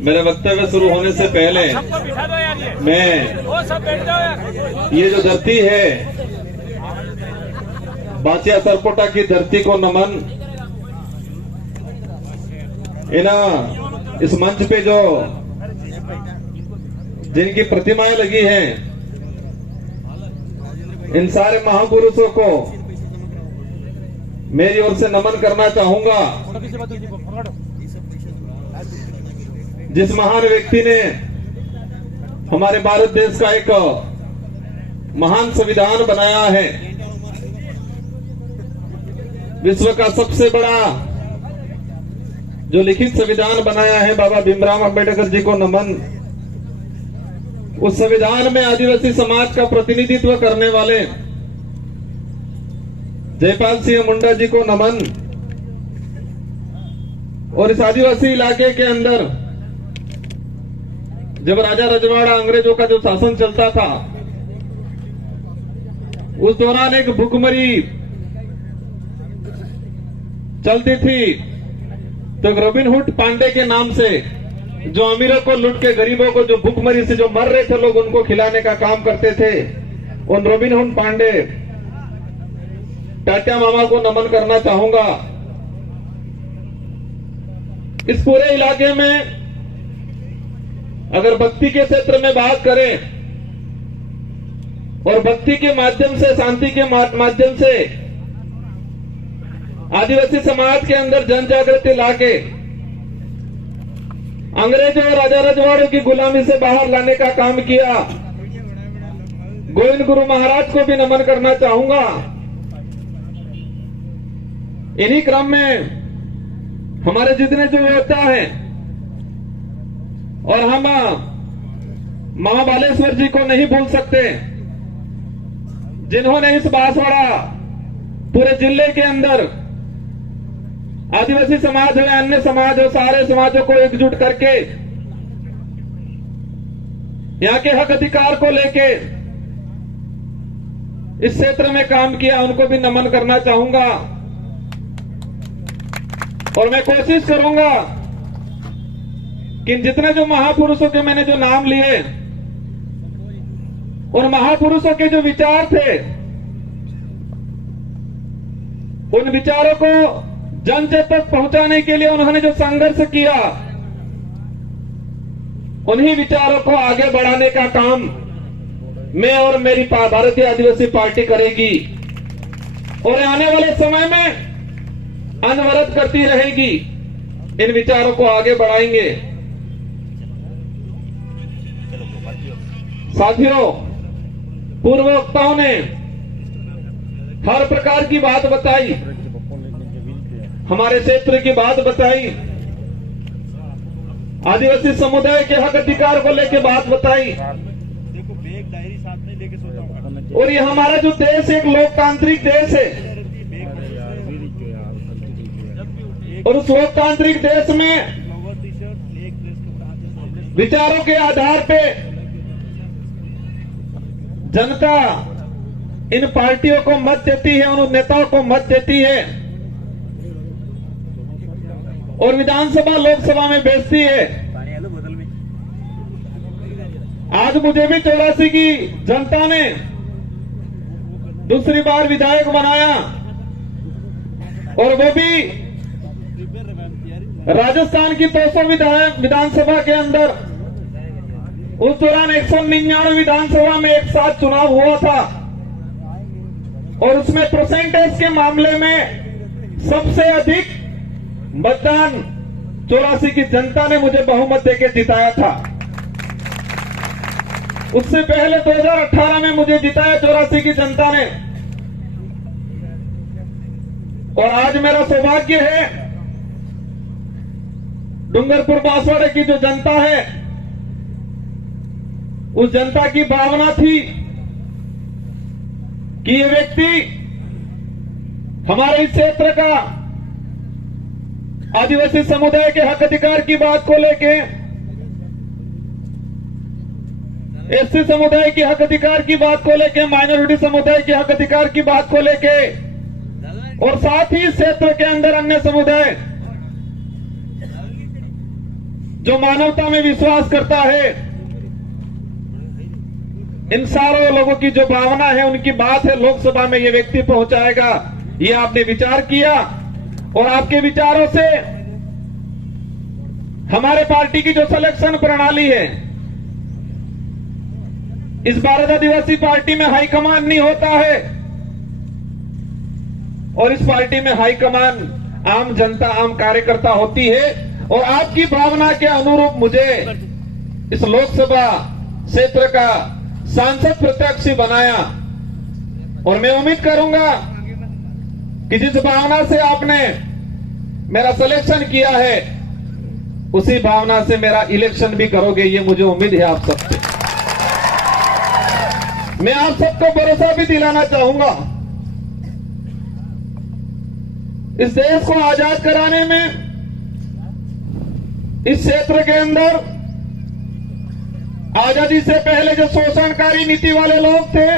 मेरे वक्तव्य शुरू होने से पहले मैं ये जो धरती है बाचिया सरपोटा की धरती को नमन। इस मंच पे जो जिनकी प्रतिमाएं लगी हैं, इन सारे महापुरुषों को मेरी ओर से नमन करना चाहूंगा। जिस महान व्यक्ति ने हमारे भारत देश का एक महान संविधान बनाया है, विश्व का सबसे बड़ा जो लिखित संविधान बनाया है, बाबा भीमराव अंबेडकर जी को नमन। उस संविधान में आदिवासी समाज का प्रतिनिधित्व करने वाले जयपाल सिंह मुंडा जी को नमन। और इस आदिवासी इलाके के अंदर जब राजा रजवाड़ा अंग्रेजों का जो शासन चलता था, उस दौरान एक भुखमरी चलती थी। तो रॉबिनहुड पांडे के नाम से जो अमीरों को लूट के गरीबों को, जो भुखमरी से जो मर रहे थे लोग, उनको खिलाने का काम करते थे। उन रॉबिनहुड पांडे टाटा मामा को नमन करना चाहूंगा। इस पूरे इलाके में अगर भक्ति के क्षेत्र में बात करें और भक्ति के माध्यम से, शांति के माध्यम से आदिवासी समाज के अंदर जन जागृति लाके अंग्रेजों और राजा रजवाड़ों की गुलामी से बाहर लाने का काम किया। गोविंद गुरु महाराज को भी नमन करना चाहूंगा। इन्हीं क्रम में हमारे जितने जो योद्धा हैं, और हम मां बालेश्वर जी को नहीं भूल सकते, जिन्होंने इस बांसवाड़ा पूरे जिले के अंदर आदिवासी समाज हो, अन्य समाज हो, सारे समाजों को एकजुट करके यहाँ के हक अधिकार को लेके इस क्षेत्र में काम किया। उनको भी नमन करना चाहूंगा। और मैं कोशिश करूंगा कि जितने जो महापुरुषों के मैंने जो नाम लिए, उन महापुरुषों के जो विचार थे, उन विचारों को जन तक पहुंचाने के लिए उन्होंने जो संघर्ष किया, उन्हीं विचारों को आगे बढ़ाने का काम मैं और मेरी भारतीय आदिवासी पार्टी करेगी और आने वाले समय में अनवरत करती रहेगी। इन विचारों को आगे बढ़ाएंगे। साथियों, पूर्व वक्ताओं ने हर प्रकार की बात बताई, हमारे क्षेत्र की बात बताई, आदिवासी समुदाय के हक अधिकार को लेकर बात बताई। और ये हमारा जो देश एक लोकतांत्रिक देश है, और उस लोकतांत्रिक देश में विचारों के आधार पे जनता इन पार्टियों को मत देती है, उन नेताओं को मत देती है और विधानसभा लोकसभा में भेजती है। आज मुझे भी 84 की जनता ने दूसरी बार विधायक बनाया, और वो भी राजस्थान की 200 विधानसभा के अंदर। उस दौरान 199 विधानसभा में एक साथ चुनाव हुआ था, और उसमें परसेंटेज के मामले में सबसे अधिक मतदान 84 की जनता ने मुझे बहुमत देकर जिताया था। उससे पहले 2018 में मुझे जिताया 84 की जनता ने। और आज मेरा सौभाग्य है, डूंगरपुर बांसवाड़े की जो जनता है, उस जनता की भावना थी कि ये व्यक्ति हमारे इस क्षेत्र का आदिवासी समुदाय के हक अधिकार की बात को लेके, एससी समुदाय के हक अधिकार की बात को लेके, माइनॉरिटी समुदाय के हक अधिकार की बात को लेके, और साथ ही क्षेत्र के अंदर अन्य समुदाय जो मानवता में विश्वास करता है, इन सारे लोगों की जो भावना है, उनकी बात है लोकसभा में ये व्यक्ति पहुंचाएगा। ये आपने विचार किया और आपके विचारों से हमारे पार्टी की जो सिलेक्शन प्रणाली है, इस 12 दिवसीय पार्टी में हाईकमान नहीं होता है और इस पार्टी में हाईकमान आम जनता, आम कार्यकर्ता होती है। और आपकी भावना के अनुरूप मुझे इस लोकसभा क्षेत्र का सांसद प्रत्याशी बनाया और मैं उम्मीद करूंगा कि जिस भावना से आपने मेरा सिलेक्शन किया है, उसी भावना से मेरा इलेक्शन भी करोगे, ये मुझे उम्मीद है आप सबसे। मैं आप सबको भरोसा भी दिलाना चाहूंगा, इस देश को आजाद कराने में इस क्षेत्र के अंदर आजादी से पहले जो शोषणकारी नीति वाले लोग थे,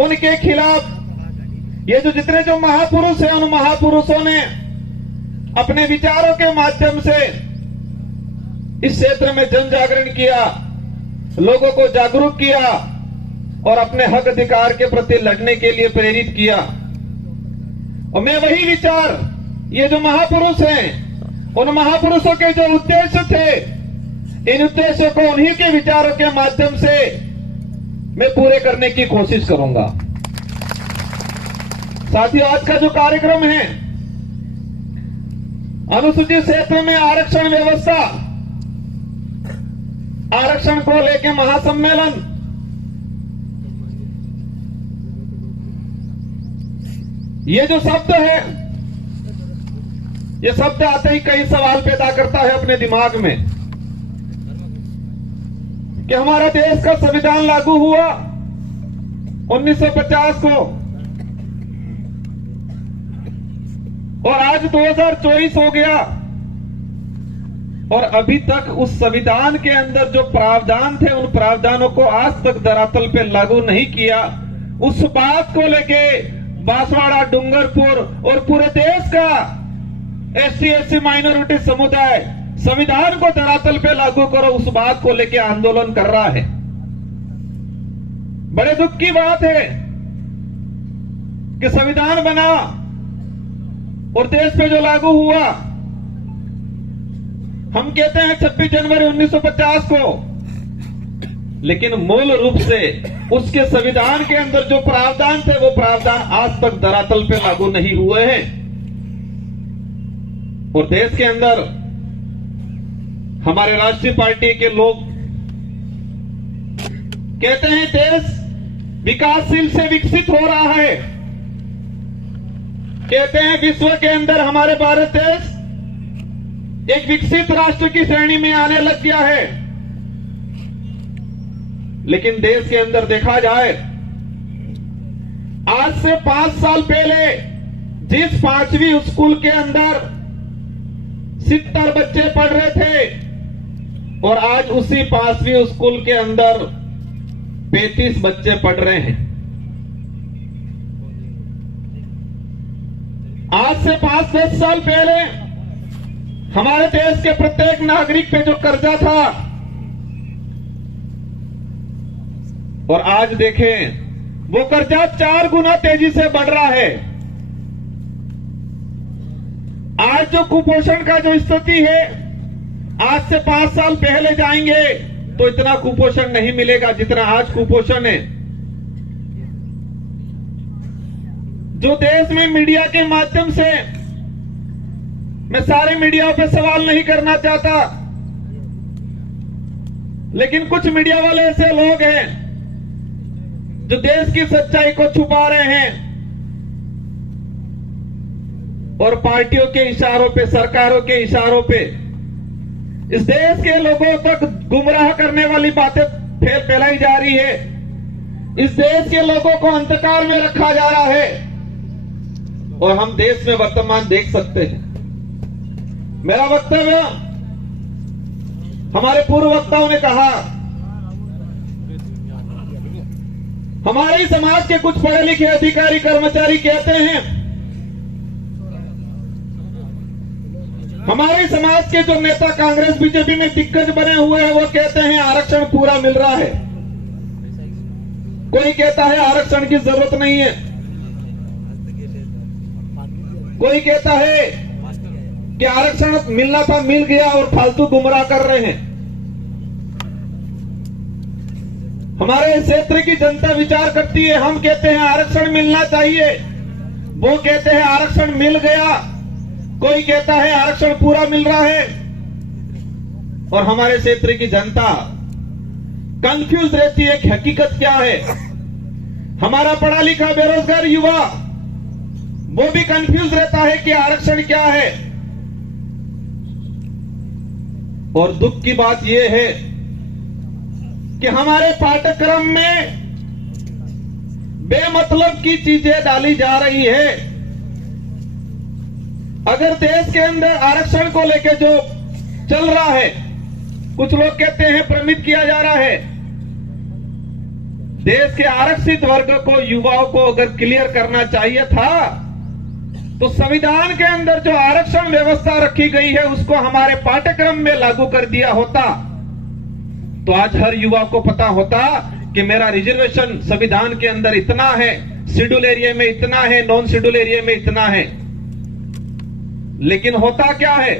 उनके खिलाफ ये जो जितने जो महापुरुष हैं, उन महापुरुषों ने अपने विचारों के माध्यम से इस क्षेत्र में जन जागरण किया, लोगों को जागरूक किया और अपने हक अधिकार के प्रति लड़ने के लिए प्रेरित किया। और मैं वही विचार, ये जो महापुरुष हैं, उन महापुरुषों के जो उद्देश्य थे, इन उद्देश्यों को उन्हीं के विचारों के माध्यम से मैं पूरे करने की कोशिश करूंगा। साथियों, आज का जो कार्यक्रम है, अनुसूचित क्षेत्र में आरक्षण व्यवस्था, आरक्षण को लेकर महासम्मेलन, ये जो शब्द है, ये शब्द आते ही कई सवाल पैदा करता है अपने दिमाग में कि हमारा देश का संविधान लागू हुआ 1950 को और आज 2024 हो गया और अभी तक उस संविधान के अंदर जो प्रावधान थे, उन प्रावधानों को आज तक धरातल पे लागू नहीं किया। उस बात को लेके बांसवाड़ा, डूंगरपुर और पूरे देश का SC/ST माइनॉरिटी समुदाय संविधान को धरातल पे लागू करो, उस बात को लेके आंदोलन कर रहा है। बड़े दुख की बात है कि संविधान बना और देश पे जो लागू हुआ, हम कहते हैं 26 जनवरी 1950 को, लेकिन मूल रूप से उसके संविधान के अंदर जो प्रावधान थे, वो प्रावधान आज तक धरातल पे लागू नहीं हुए हैं। और देश के अंदर हमारे राष्ट्रीय पार्टी के लोग कहते हैं देश विकासशील से विकसित हो रहा है, कहते हैं विश्व के अंदर हमारे भारत देश एक विकसित राष्ट्र की श्रेणी में आने लग गया है। लेकिन देश के अंदर देखा जाए, आज से 5 साल पहले जिस 5वीं स्कूल के अंदर 70 बच्चे पढ़ रहे थे और आज उसी 5वीं स्कूल के अंदर 35 बच्चे पढ़ रहे हैं। आज से 5-10 साल पहले हमारे देश के प्रत्येक नागरिक पे जो कर्जा था, और आज देखें वो कर्जा 4 गुना तेजी से बढ़ रहा है। आज जो कुपोषण का जो स्थिति है, आज से 5 साल पहले जाएंगे तो इतना कुपोषण नहीं मिलेगा जितना आज कुपोषण है। जो देश में मीडिया के माध्यम से, मैं सारे मीडिया पे सवाल नहीं करना चाहता, लेकिन कुछ मीडिया वाले ऐसे लोग हैं जो देश की सच्चाई को छुपा रहे हैं और पार्टियों के इशारों पे, सरकारों के इशारों पे इस देश के लोगों तक गुमराह करने वाली बातें फैलाई जा रही है। इस देश के लोगों को अंधकार में रखा जा रहा है और हम देश में वर्तमान देख सकते हैं। मेरा वक्तव्य, हमारे पूर्व वक्ताओं ने कहा, हमारे समाज के कुछ पढ़े लिखे अधिकारी कर्मचारी कहते हैं हमारे समाज के जो नेता कांग्रेस बीजेपी में दिग्गज बने हुए हैं वो कहते हैं आरक्षण पूरा मिल रहा है, कोई कहता है आरक्षण की जरूरत नहीं है, कोई कहता है कि आरक्षण मिलना था मिल गया और फालतू गुमराह कर रहे हैं। हमारे क्षेत्र की जनता विचार करती है, हम कहते हैं आरक्षण मिलना चाहिए, वो कहते हैं आरक्षण मिल गया, कोई कहता है आरक्षण पूरा मिल रहा है। और हमारे क्षेत्र की जनता कंफ्यूज रहती है कि हकीकत क्या है। हमारा पढ़ा लिखा बेरोजगार युवा वो भी कंफ्यूज रहता है कि आरक्षण क्या है। और दुख की बात यह है कि हमारे पाठ्यक्रम में बेमतलब की चीजें डाली जा रही है। अगर देश के अंदर आरक्षण को लेकर जो चल रहा है, कुछ लोग कहते हैं भ्रमित किया जा रहा है। देश के आरक्षित वर्ग को, युवाओं को अगर क्लियर करना चाहिए था तो संविधान के अंदर जो आरक्षण व्यवस्था रखी गई है उसको हमारे पाठ्यक्रम में लागू कर दिया होता तो आज हर युवा को पता होता कि मेरा रिजर्वेशन संविधान के अंदर इतना है, शेड्यूल एरिया में इतना है, नॉन शेड्यूल एरिया में इतना है। लेकिन होता क्या है,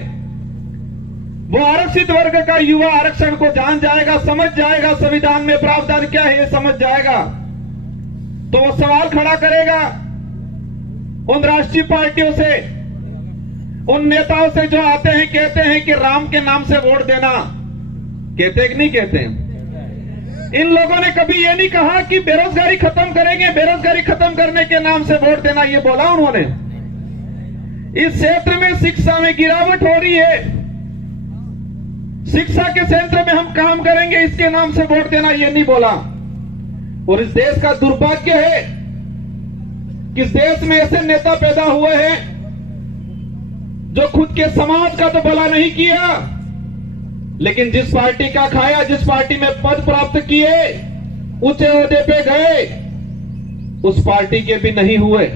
वो आरक्षित वर्ग का युवा आरक्षण को जान जाएगा, समझ जाएगा, संविधान में प्रावधान क्या है ये समझ जाएगा, तो वो सवाल खड़ा करेगा उन राष्ट्रीय पार्टियों से, उन नेताओं से जो आते हैं कहते हैं कि राम के नाम से वोट देना। कहते कि नहीं कहते हैं? इन लोगों ने कभी ये नहीं कहा कि बेरोजगारी खत्म करेंगे, बेरोजगारी खत्म करने के नाम से वोट देना, ये बोला उन्होंने। इस क्षेत्र में शिक्षा में गिरावट हो रही है, शिक्षा के क्षेत्र में हम काम करेंगे, इसके नाम से वोट देना, ये नहीं बोला। और इस देश का दुर्भाग्य है कि इस देश में ऐसे नेता पैदा हुए हैं जो खुद के समाज का तो भला नहीं किया, लेकिन जिस पार्टी का खाया, जिस पार्टी में पद प्राप्त किए, ऊंचे ओहदे पे गए, उस पार्टी के भी नहीं हुए।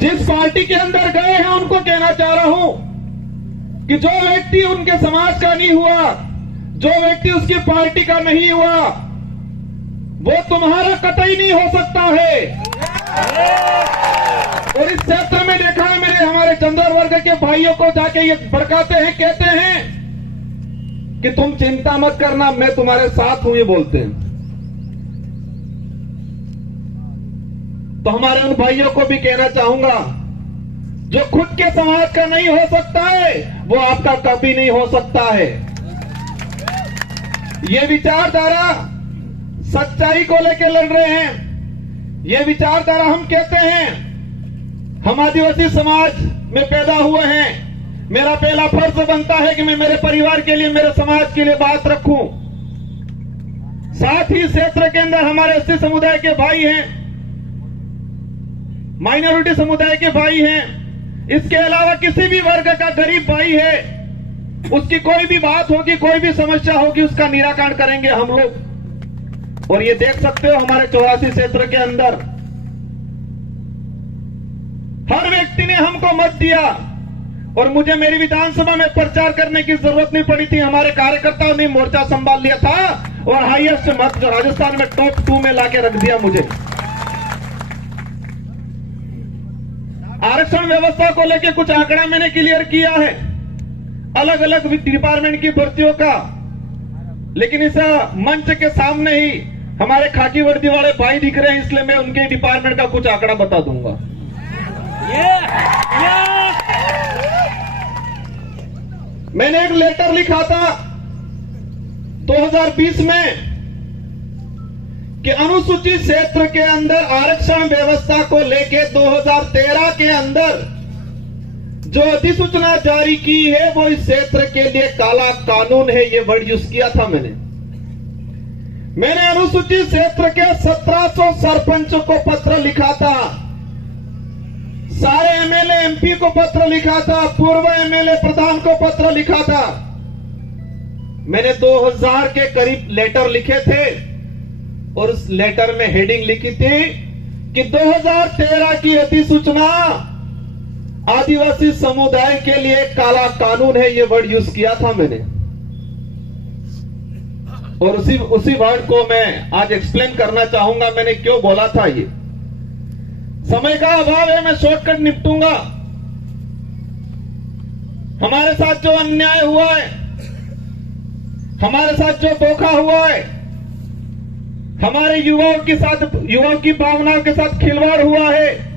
जिस पार्टी के अंदर गए हैं उनको कहना चाह रहा हूं कि जो व्यक्ति उनके समाज का नहीं हुआ, जो व्यक्ति उसकी पार्टी का नहीं हुआ, वो तुम्हारा कतई नहीं हो सकता है। और इस क्षेत्र में देखा है मेरे, हमारे चंद्र वर्ग के भाइयों को जाके ये भड़काते हैं, कहते हैं कि तुम चिंता मत करना, मैं तुम्हारे साथ हूं, ये बोलते हैं। तो हमारे उन भाइयों को भी कहना चाहूंगा, जो खुद के समाज का नहीं हो सकता है वो आपका कभी नहीं हो सकता है। ये विचारधारा सच्चाई को लेकर लड़ रहे हैं। ये विचारधारा हम कहते हैं हम आदिवासी समाज में पैदा हुए हैं, मेरा पहला फर्ज बनता है कि मैं मेरे परिवार के लिए, मेरे समाज के लिए बात रखूं। साथ ही क्षेत्र के अंदर हमारे एसटी समुदाय के भाई हैं, माइनॉरिटी समुदाय के भाई हैं, इसके अलावा किसी भी वर्ग का गरीब भाई है, उसकी कोई भी बात होगी, कोई भी समस्या होगी, उसका निराकरण करेंगे हम लोग। और ये देख सकते हो हमारे 84 क्षेत्र के अंदर हर व्यक्ति ने हमको मत दिया और मुझे मेरी विधानसभा में प्रचार करने की जरूरत नहीं पड़ी थी। हमारे कार्यकर्ताओं ने मोर्चा संभाल लिया था और हाईएस्ट मत जो राजस्थान में टॉप 2 में लाके रख दिया मुझे। आरक्षण व्यवस्था को लेकर कुछ आंकड़ा मैंने क्लियर किया है, अलग अलग डिपार्टमेंट की भर्तियों का, लेकिन इस मंच के सामने ही हमारे खाकी वर्दी वाले भाई दिख रहे हैं, इसलिए मैं उनके डिपार्टमेंट का कुछ आंकड़ा बता दूंगा। मैंने एक लेटर लिखा था 2020 में कि अनुसूचित क्षेत्र के अंदर आरक्षण व्यवस्था को लेके 2013 के अंदर जो अधिसूचना जारी की है वो इस क्षेत्र के लिए काला कानून है, ये वर्ड यूज किया था मैंने अनुसूचित क्षेत्र के 1700 सरपंचों को पत्र लिखा था, सारे एमएलए एमपी को पत्र लिखा था, पूर्व एमएलए प्रधान को पत्र लिखा था। मैंने 2000 के करीब लेटर लिखे थे और उस लेटर में हेडिंग लिखी थी कि 2013 की अधिसूचना आदिवासी समुदाय के लिए काला कानून है, ये वर्ड यूज किया था मैंने, और उसी वर्ड को मैं आज एक्सप्लेन करना चाहूंगा मैंने क्यों बोला था। ये समय का अभाव है, मैं शॉर्टकट निपटूंगा। हमारे साथ जो अन्याय हुआ है, हमारे साथ जो धोखा हुआ है, हमारे युवाओं की भावनाओं के साथ खिलवाड़ हुआ है,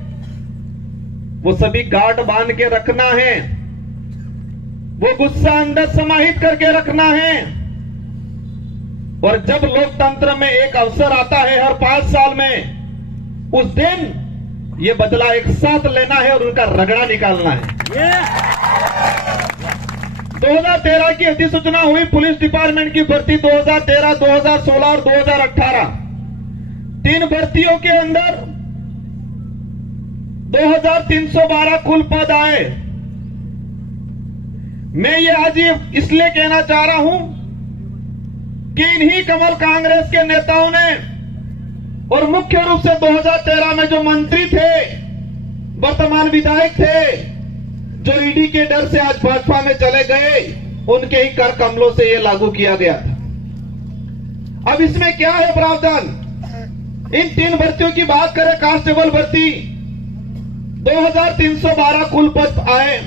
वो सभी गांठ बांध के रखना है, वो गुस्सा अंदर समाहित करके रखना है। और जब लोकतंत्र में एक अवसर आता है हर 5 साल में, उस दिन ये बदला एक साथ लेना है और उनका रगड़ा निकालना है। 2013 की अधिसूचना हुई पुलिस डिपार्टमेंट की भर्ती 2013, 2016 और 2018, 3 भर्तियों के अंदर 2312 कुल पद आए। मैं ये आज इसलिए कहना चाह रहा हूं कि इन्हीं कमल कांग्रेस के नेताओं ने, और मुख्य रूप से 2013 में जो मंत्री थे, वर्तमान विधायक थे, जो ईडी के डर से आज भाजपा में चले गए, उनके ही कर कमलों से यह लागू किया गया था। अब इसमें क्या है प्रावधान? इन 3 भर्तियों की बात करें, कांस्टेबल भर्ती 2312 कुल पद आए।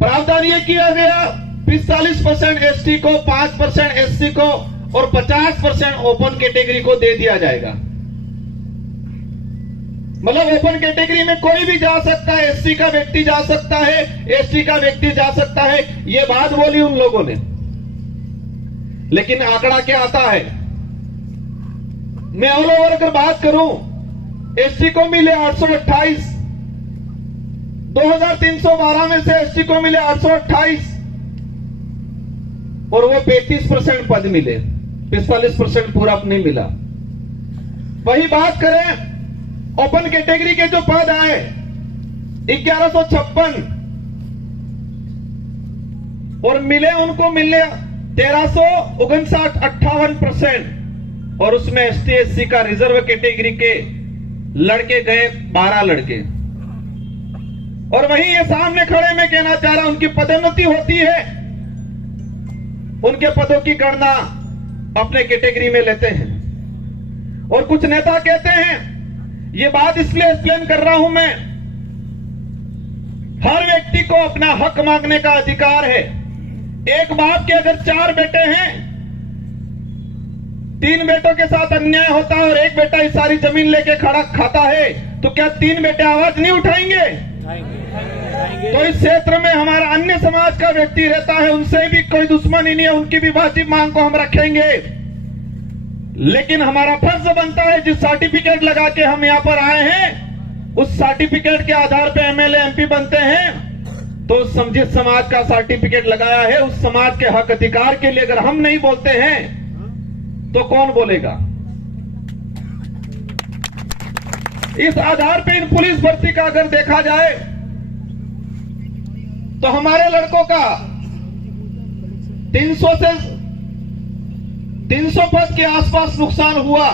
प्रावधान यह किया गया 45% एसटी को, 5% एससी को और 50% ओपन कैटेगरी को दे दिया जाएगा। मतलब ओपन कैटेगरी में कोई भी जा सकता है, एससी का व्यक्ति जा सकता है, एसटी का व्यक्ति जा सकता है, ये बात बोली उन लोगों ने। लेकिन आंकड़ा क्या आता है? मैं ऑल ओवर अगर बात करूं, एससी को मिले 828, 2312 में से एसटी को मिले 828 और वो 35% पद मिले, 45% पूरा नहीं मिला। वही बात करें ओपन कैटेगरी के जो पद आए 1156 और मिले उनको 1359, 58%, और उसमें एसटी एससी का रिजर्व कैटेगरी के लड़के गए 12 लड़के। और वहीं ये सामने खड़े मैं कहना चाह रहा हूं, उनकी पदोन्नति होती है, उनके पदों की गणना अपने कैटेगरी में लेते हैं। और कुछ नेता कहते हैं, ये बात इसलिए एक्सप्लेन कर रहा हूं मैं, हर व्यक्ति को अपना हक मांगने का अधिकार है। एक बाप के अगर 4 बेटे हैं, 3 बेटों के साथ अन्याय होता है और एक बेटा इस सारी जमीन लेके खड़ा खाता है, तो क्या 3 बेटे आवाज नहीं उठाएंगे? तो इस क्षेत्र में हमारा अन्य समाज का व्यक्ति रहता है, उनसे भी कोई दुश्मनी नहीं है, उनकी भी वाजिब मांग को हम रखेंगे। लेकिन हमारा फर्ज बनता है, जिस सर्टिफिकेट लगा के हम यहां पर आए हैं, उस सर्टिफिकेट के आधार पर एमएलए एमपी बनते हैं, तो जिस समाज का सर्टिफिकेट लगाया है, उस समाज के हक अधिकार के लिए अगर हम नहीं बोलते हैं तो कौन बोलेगा? इस आधार पर इन पुलिस भर्ती का अगर देखा जाए तो हमारे लड़कों का 300 पद के आसपास नुकसान हुआ।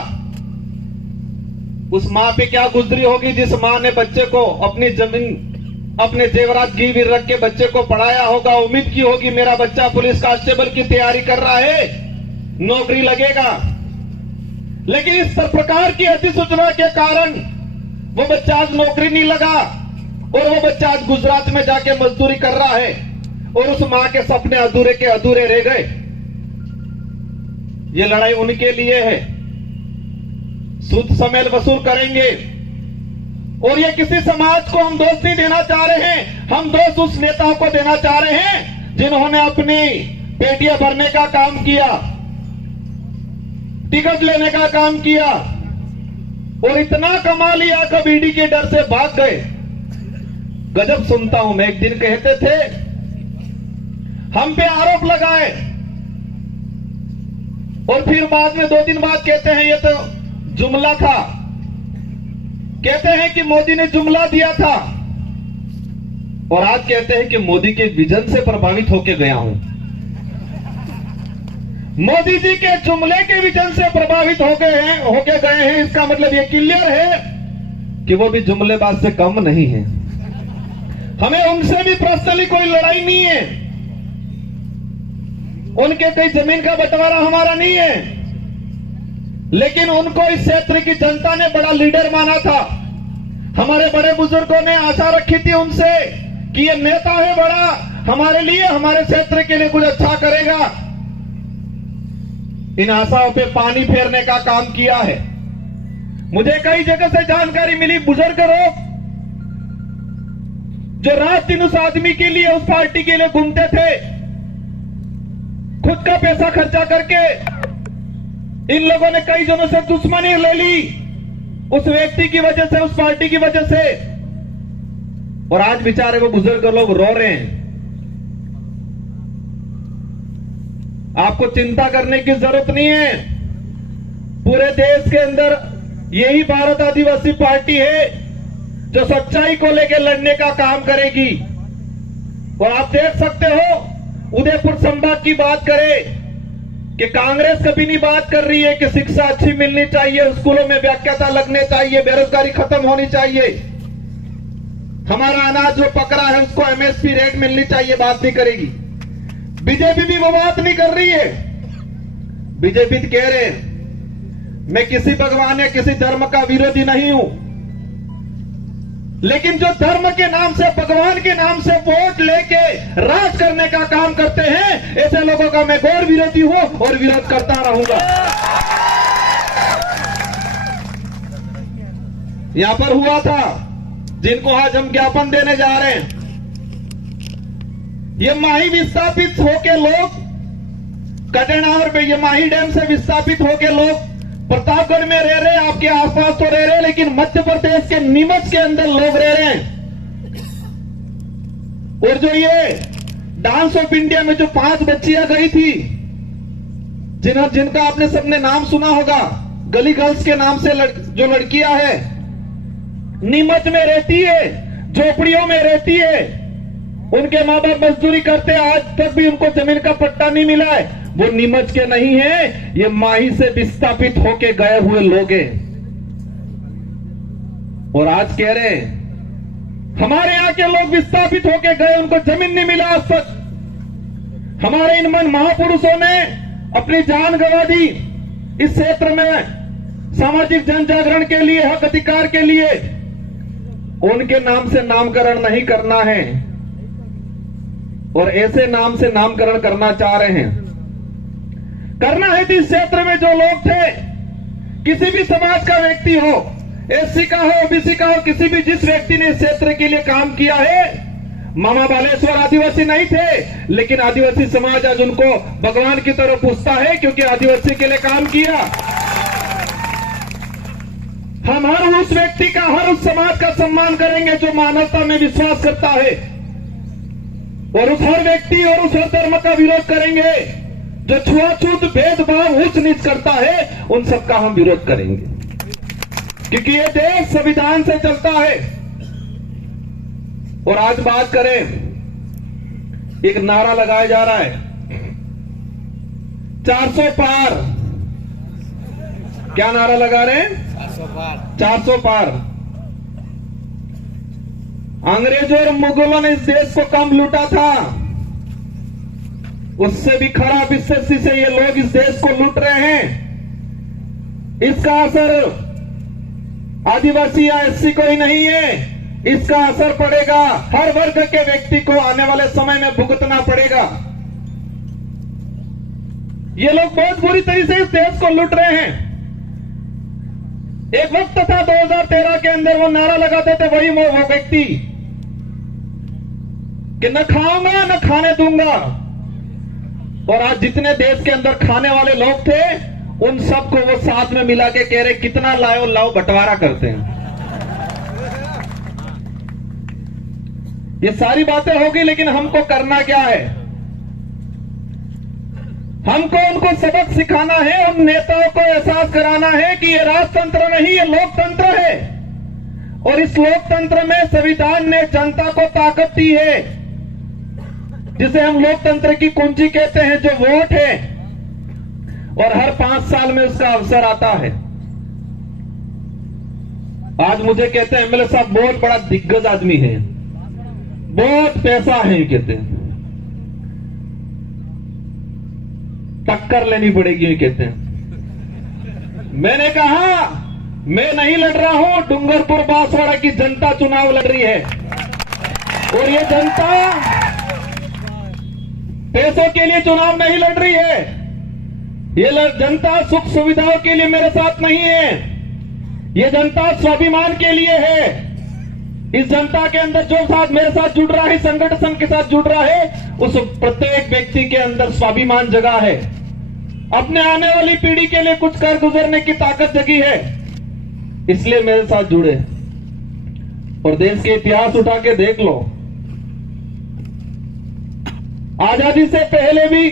उस मां पे क्या गुजरी होगी जिस मां ने बच्चे को अपनी जमीन, अपने जेवरात गिरवी रख के बच्चे को पढ़ाया होगा, उम्मीद की होगी मेरा बच्चा पुलिस कांस्टेबल की तैयारी कर रहा है, नौकरी लगेगा। लेकिन इस प्रकार की अधिसूचना के कारण वो बच्चा आज नौकरी नहीं लगा और वो बच्चा आज गुजरात में जाके मजदूरी कर रहा है और उस मां के सपने अधूरे के अधूरे रह गए। ये लड़ाई उनके लिए है, सूद समेत वसूल करेंगे। और ये किसी समाज को हम दोष नहीं देना चाह रहे हैं, हम दोष उस नेताओं को देना चाह रहे हैं जिन्होंने अपनी पेटियां भरने का काम किया, टिकट लेने का काम किया और इतना कमा लिया कब ईडी के डर से भाग गए। गजब सुनता हूं मैं। एक दिन कहते थे हम पे आरोप लगाए और फिर बाद में 2 दिन बाद कहते हैं ये तो जुमला था, कहते हैं कि मोदी ने जुमला दिया था, और आज कहते हैं कि मोदी के विजन से प्रभावित होकर गया हूं। मोदी जी के जुमले के विजन से प्रभावित होके गए हैं, इसका मतलब ये क्लियर है कि वो भी जुमलेबाज से कम नहीं है। हमें उनसे भी पर्सनली कोई लड़ाई नहीं है, उनके कोई जमीन का बंटवारा हमारा नहीं है, लेकिन उनको इस क्षेत्र की जनता ने बड़ा लीडर माना था। हमारे बड़े बुजुर्गों ने आशा रखी थी उनसे कि ये नेता है बड़ा, हमारे लिए, हमारे क्षेत्र के लिए कुछ अच्छा करेगा। इन आशाओं पे पानी फेरने का काम किया है। मुझे कई जगह से जानकारी मिली, बुजुर्ग लोग जो रात दिन उस आदमी के लिए, उस पार्टी के लिए घूमते थे, खुद का पैसा खर्चा करके इन लोगों ने कई जनों से दुश्मनी ले ली उस व्यक्ति की वजह से, उस पार्टी की वजह से, और आज बेचारे वो बुजुर्ग लोग रो रहे हैं। आपको चिंता करने की जरूरत नहीं है। पूरे देश के अंदर यही भारत आदिवासी पार्टी है जो सच्चाई को लेकर लड़ने का काम करेगी। और आप देख सकते हो, उदयपुर संभाग की बात करें कि कांग्रेस कभी नहीं बात कर रही है कि शिक्षा अच्छी मिलनी चाहिए, स्कूलों में व्याख्याता लगने चाहिए, बेरोजगारी खत्म होनी चाहिए, हमारा अनाज जो पक रहा है उसको एमएसपी रेट मिलनी चाहिए, बात नहीं करेगी। बीजेपी भी वो बात नहीं कर रही है। बीजेपी कह रहे हैं मैं किसी भगवान या किसी धर्म का विरोधी नहीं हूं, लेकिन जो धर्म के नाम से, भगवान के नाम से वोट लेके राज करने का काम करते हैं, ऐसे लोगों का मैं घोर विरोधी हूं और विरोध करता रहूंगा। यहां पर हुआ था, जिनको आज हम ज्ञापन देने जा रहे हैं, ये माही विस्थापित होके लोग कटेनावर पे, ये माही डैम से विस्थापित होके लोग प्रतापगढ़ में रह रहे, आपके आसपास तो रह रहे, लेकिन मध्य प्रदेश के नीमच के अंदर लोग रह रहे हैं। और जो ये डांस ऑफ इंडिया में जो 5 बच्चियां गई थी, जिनका आपने सबने नाम सुना होगा, गली गर्ल्स के नाम से जो लड़कियां हैं, नीमच में रहती है, झोपड़ियों में रहती है, उनके मां बाप मजदूरी करते, आज तक भी उनको जमीन का पट्टा नहीं मिला है। वो नीमच के नहीं है, ये माही से विस्थापित होके गए हुए लोग हैं। और आज कह रहे हैं हमारे यहां के लोग विस्थापित होके गए, उनको जमीन नहीं मिला आज तक। हमारे इन महापुरुषों ने अपनी जान गंवा दी इस क्षेत्र में सामाजिक जन जागरण के लिए, हक अधिकार के लिए। उनके नाम से नामकरण नहीं करना है, और ऐसे नाम से नामकरण करना चाह रहे हैं। करना है तो इस क्षेत्र में जो लोग थे, किसी भी समाज का व्यक्ति हो, एससी का हो, ओबीसी का हो, किसी भी जिस व्यक्ति ने इस क्षेत्र के लिए काम किया है, मामा बालेश्वर आदिवासी नहीं थे, लेकिन आदिवासी समाज आज उनको भगवान की तरह पूछता है, क्योंकि आदिवासी के लिए काम किया। हम हर उस व्यक्ति का, हर उस समाज का सम्मान करेंगे जो मानवता में विश्वास करता है, और उस हर व्यक्ति और उस हर धर्म का विरोध करेंगे जो छुआछूत, भेदभाव, ऊंच नीच करता है, उन सबका हम विरोध करेंगे, क्योंकि ये देश संविधान से चलता है। और आज बात करें, एक नारा लगाया जा रहा है 400 पार। क्या नारा लगा रहे हैं? 400 पार। अंग्रेजों और मुगलों ने इस देश को कम लूटा था, उससे भी खराब स्थिति से ये लोग इस देश को लूट रहे हैं। इसका असर आदिवासी या एससी को ही नहीं है, इसका असर पड़ेगा हर वर्ग के व्यक्ति को, आने वाले समय में भुगतना पड़ेगा। ये लोग बहुत बुरी तरीके से इस देश को लूट रहे हैं। एक वक्त था 2013 के अंदर वो नारा लगाते थे वही वो व्यक्ति कि न खाऊंगा न खाने दूंगा, और आज जितने देश के अंदर खाने वाले लोग थे, उन सबको वो साथ में मिला के कह रहे कितना लाओ लाओ, बंटवारा करते हैं। ये सारी बातें होगी, लेकिन हमको करना क्या है? हमको उनको सबक सिखाना है, उन नेताओं को एहसास कराना है कि ये राजतंत्र नहीं, ये लोकतंत्र है, और इस लोकतंत्र में संविधान ने जनता को ताकत दी है, जिसे हम लोकतंत्र की कुंजी कहते हैं, जो वोट है, और हर 5 साल में उसका अवसर आता है। आज मुझे कहते हैं एमएलए साहब बहुत बड़ा दिग्गज आदमी है, बहुत पैसा है ये कहते हैं, टक्कर लेनी पड़ेगी ये कहते हैं। मैंने कहा मैं नहीं लड़ रहा हूं, डूंगरपुर बांसवाड़ा की जनता चुनाव लड़ रही है और ये जनता पैसों के लिए चुनाव नहीं लड़ रही है। ये जनता सुख सुविधाओं के लिए मेरे साथ नहीं है, ये जनता स्वाभिमान के लिए है। इस जनता के अंदर जो साथ मेरे साथ जुड़ रहा है, संगठन के साथ जुड़ रहा है, उस प्रत्येक व्यक्ति के अंदर स्वाभिमान जगा है, अपने आने वाली पीढ़ी के लिए कुछ कर गुजरने की ताकत जगी है, इसलिए मेरे साथ जुड़े। और देश के इतिहास उठा के देख लो, आजादी से पहले भी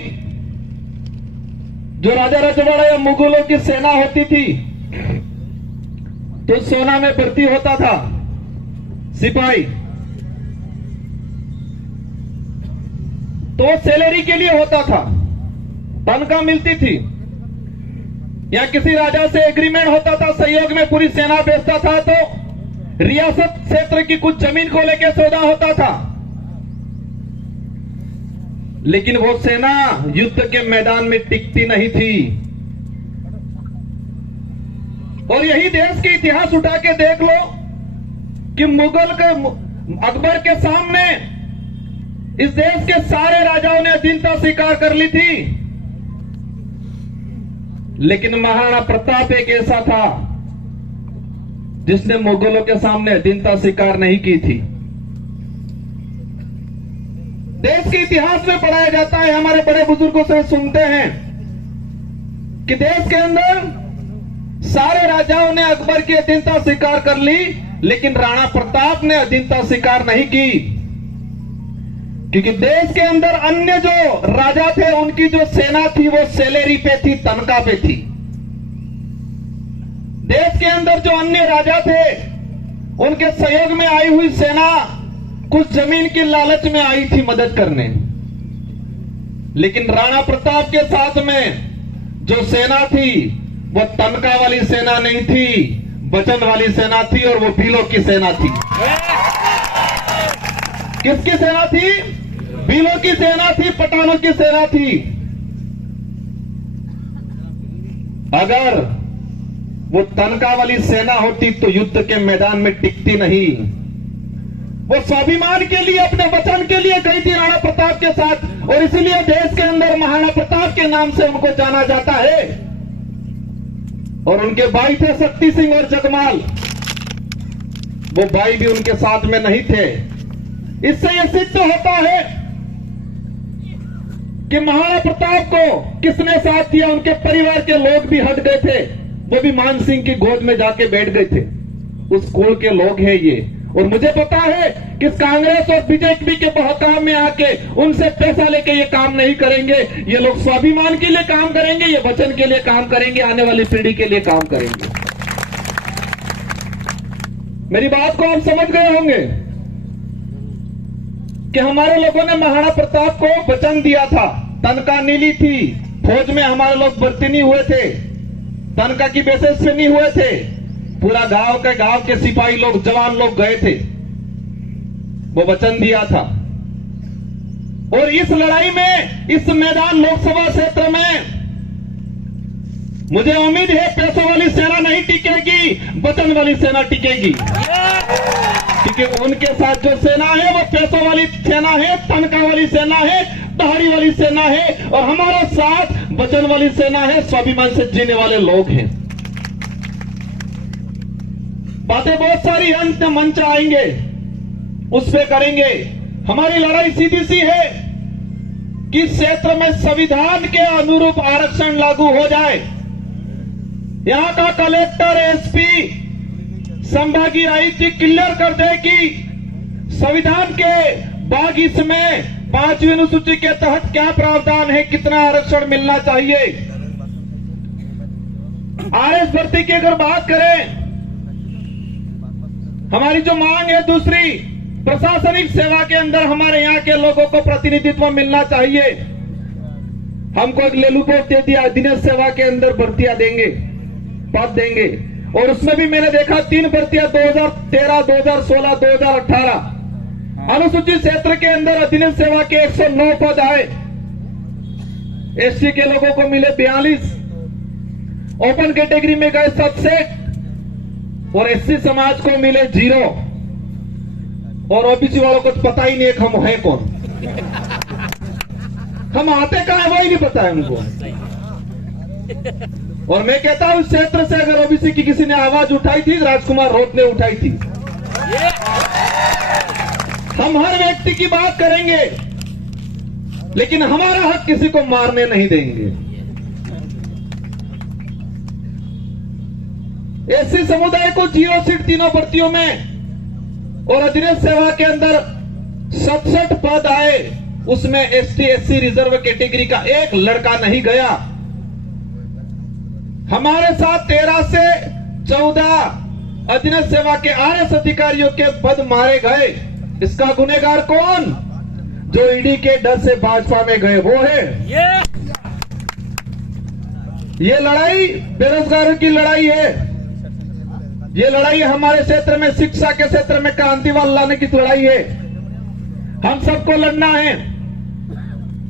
जो राजा रजवाड़ा या मुगलों की सेना होती थी तो सेना में भर्ती होता था सिपाही, तो सैलरी के लिए होता था, तनख्वाह मिलती थी, या किसी राजा से एग्रीमेंट होता था, सहयोग में पूरी सेना भेजता था तो रियासत क्षेत्र की कुछ जमीन को लेकर सौदा होता था। लेकिन वो सेना युद्ध के मैदान में टिकती नहीं थी। और यही देश के इतिहास उठा के देख लो कि मुगल के अकबर के सामने इस देश के सारे राजाओं ने अधीनता स्वीकार कर ली थी, लेकिन महाराणा प्रताप एक ऐसा था जिसने मुगलों के सामने अधीनता स्वीकार नहीं की थी। देश के इतिहास में पढ़ाया जाता है, हमारे बड़े बुजुर्गों से सुनते हैं कि देश के अंदर सारे राजाओं ने अकबर की अधीनता स्वीकार कर ली, लेकिन राणा प्रताप ने अधीनता स्वीकार नहीं की, क्योंकि देश के अंदर अन्य जो राजा थे उनकी जो सेना थी वो सैलरी पे थी, तनख्वाह पे थी। देश के अंदर जो अन्य राजा थे उनके सहयोग में आई हुई सेना कुछ जमीन की लालच में आई थी मदद करने, लेकिन राणा प्रताप के साथ में जो सेना थी वो तनख्वाह वाली सेना नहीं थी, वचन वाली सेना थी, और वो भीलों की सेना थी। किसकी सेना थी? भीलों की सेना थी, पठानों की सेना थी। अगर वो तनख्वाह वाली सेना होती तो युद्ध के मैदान में टिकती नहीं। वो स्वाभिमान के लिए, अपने वचन के लिए गई थी राणा प्रताप के साथ, और इसलिए देश के अंदर महाराणा प्रताप के नाम से उनको जाना जाता है। और उनके भाई थे शक्ति सिंह और जगमाल, वो भाई भी उनके साथ में नहीं थे। इससे यह सिद्ध होता है कि महाराणा प्रताप को किसने साथ दिया। उनके परिवार के लोग भी हट गए थे, वो भी मान सिंह की गोद में जाके बैठ गए थे। उस कुल के लोग हैं ये। और मुझे पता है कि कांग्रेस और बीजेपी के बहकाव में आके उनसे पैसा लेके ये काम नहीं करेंगे। ये लोग स्वाभिमान के लिए काम करेंगे, ये वचन के लिए काम करेंगे, आने वाली पीढ़ी के लिए काम करेंगे। मेरी बात को आप समझ गए होंगे कि हमारे लोगों ने महाराणा प्रताप को वचन दिया था, तनख्वाह नहीं ली थी। फौज में हमारे लोग भर्ती नहीं हुए थे, तनख्वाह की बेसिस पे नहीं हुए थे। पूरा गांव के सिपाही लोग, जवान लोग गए थे, वो वचन दिया था। और इस लड़ाई में, इस मैदान लोकसभा क्षेत्र में मुझे उम्मीद है पैसों वाली सेना नहीं टिकेगी, वचन वाली सेना टिकेगी। क्योंकि उनके साथ जो सेना है वो पैसों वाली सेना है, तनख्वाह वाली सेना है, पहाड़ी वाली सेना है, और हमारा साथ वचन वाली सेना है, स्वाभिमान से जीने वाले लोग हैं। बातें बहुत सारी अंत मंच आएंगे, उस पे करेंगे। हमारी लड़ाई सीधी सी है कि क्षेत्र में संविधान के अनुरूप आरक्षण लागू हो जाए। यहां का कलेक्टर, एसपी, संभागीय आयुक्त क्लियर कर दे कि संविधान के भाग इसमें 5वीं अनुसूची के तहत क्या प्रावधान है, कितना आरक्षण मिलना चाहिए। आरएस भर्ती की अगर बात करें, हमारी जो मांग है दूसरी, प्रशासनिक सेवा के अंदर हमारे यहां के लोगों को प्रतिनिधित्व मिलना चाहिए। हमको एक लेलूपोट दे दिया, दिनेश सेवा के अंदर भर्तियां देंगे, पद देंगे। और उसमें भी मैंने देखा 3 भर्तियां 2013, 2016, 2018। अनुसूचित क्षेत्र के अंदर अधीनस्थ सेवा के 109 पद आए, एसटी के लोगों को मिले 42, ओपन कैटेगरी में गए 67 और एससी समाज को मिले 0 और ओबीसी वालों को तो पता ही नहीं है कि हम है कौन, हम आते कहां है वही नहीं पता है उनको। और मैं कहता हूं इस क्षेत्र से अगर ओबीसी की किसी ने आवाज उठाई थी, राजकुमार रोत ने उठाई थी। हम हर व्यक्ति की बात करेंगे, लेकिन हमारा हक किसी को मारने नहीं देंगे। एससी समुदाय को 0 सीट तीनों भर्तियों में और अधीनस्थ सेवा के अंदर 67 पद आए, उसमें एसटी एससी रिजर्व कैटेगरी का एक लड़का नहीं गया। हमारे साथ 13 से 14 अधीनस्थ सेवा के आरएस अधिकारियों के पद मारे गए। इसका गुनहगार कौन? जो ईडी के डर से भाजपा में गए वो है। ये लड़ाई बेरोजगारों की लड़ाई है। ये लड़ाई हमारे क्षेत्र में शिक्षा के क्षेत्र में क्रांति वाला लाने की लड़ाई है। हम सबको लड़ना है।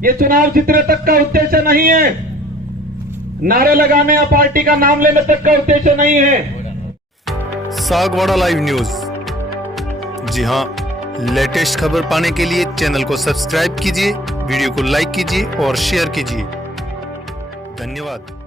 ये चुनाव जीतने तक का उद्देश्य नहीं है, नारे लगाने या पार्टी का नाम लेने तक का उद्देश्य नहीं है। सागवाड़ा लाइव न्यूज, जी हां, लेटेस्ट खबर पाने के लिए चैनल को सब्सक्राइब कीजिए, वीडियो को लाइक कीजिए और शेयर कीजिए। धन्यवाद।